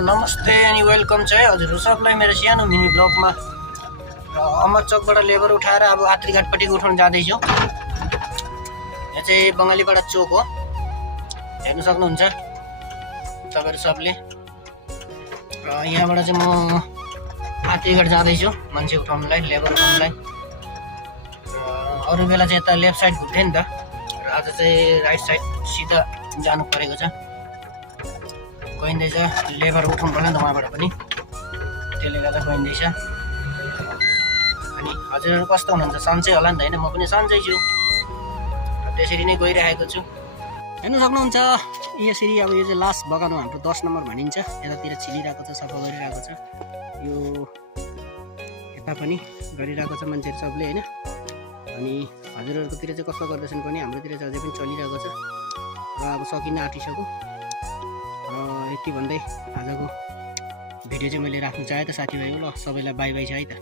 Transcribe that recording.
नमस्ते अनि वेलकम छ है हजुरहरू सबलाई मेरो सानो मिनी ब्लगमा। र अमर चोकबाट लेबर उठाएर अब आत्रीघाटपट्टिको उठाउन जाँदैछु। यहाँ चाहिँ बङ्गालीपाडा चोक हो, हेर्नु सक्नुहुन्छ तपाईँहरू सबले। र यहाँबाट चाहिँ म आत्रीघाट जाँदैछु मान्छे उठाउनलाई, लेबर उठाउनलाई। र अरू बेला चाहिँ यता लेफ्ट साइड घुम्थेँ नि त, र आज चाहिँ राइट साइड सिधा जानु परेको छ। गइँदैछ लेबर उठाउनु पर्छ नि त उहाँबाट पनि, त्यसले गर्दा गइँदैछ। अनि हजुरहरू कस्तो हुनुहुन्छ? सन्चै होला नि त होइन? म पनि सन्चै छु, त्यसरी नै गइरहेको छु। हेर्नु सक्नुहुन्छ यसरी। अब यो चाहिँ लास्ट बगान हो, हाम्रो 10 नम्बर भनिन्छ। यतातिर छिलिरहेको छ, सफा गरिरहेको छ। यो यता पनि गरिरहेको छ मान्छेहरू सबले होइन। अनि हजुरहरूकोतिर चाहिँ कस्तो गर्दैछन् भने हाम्रोतिर चाहिँ अझै पनि चलिरहेको छ। र अब सकिन आँटिसक्यो। यति भन्दै आजको भिडियो चाहिँ मैले राख्न चाहेँ त साथीभाइ। ल सबैलाई बाई बाई छ है त।